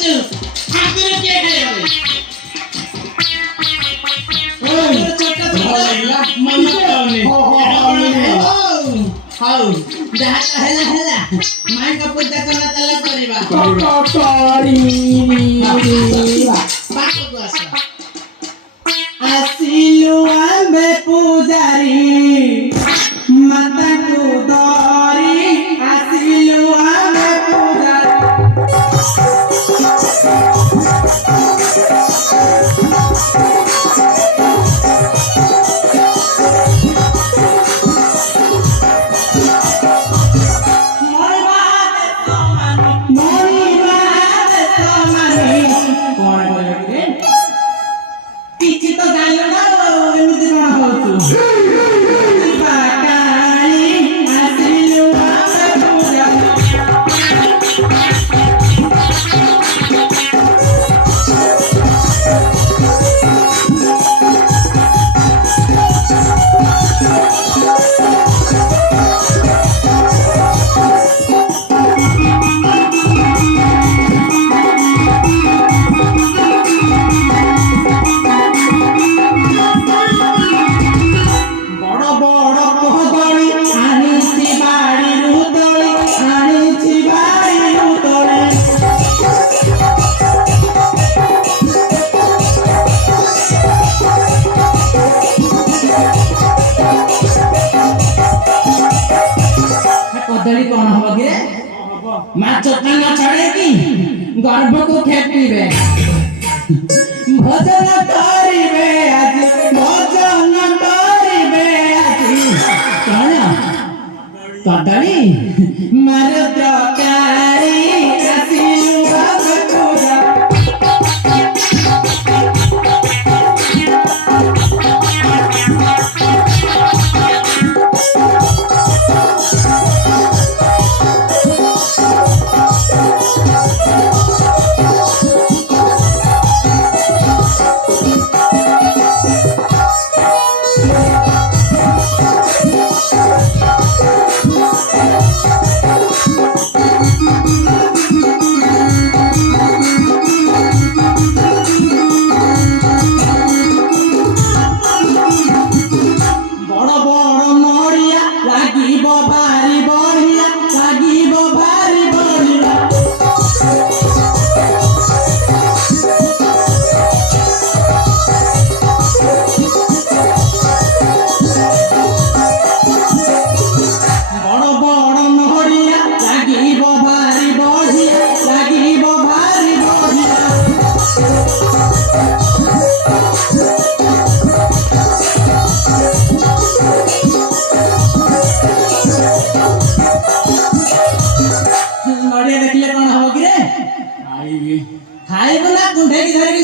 বসছো ঠাকুর কে খাইবে ওই ছোটটা ভালো লাগলা মনে পাওনি হাউ দেখা হেলা হেলা মাই का पूजा करना चला करिबा बाको आसा आसिलु आंबे पूजारी माता को दरी आसिलु आंबे पूजारी चोटाना छड़ेगी गर्भ को खेपीबे भजन करिबे आज भजन करिबे आज कौन कदली मार प्रकारी आसिलु आंबे पूजा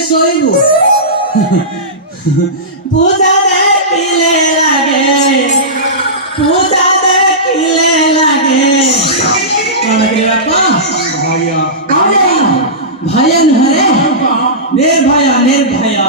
सोइबू पूजा देखिले लागे कौन करे बापा भया कौन भया नरे निर्भया निर्भया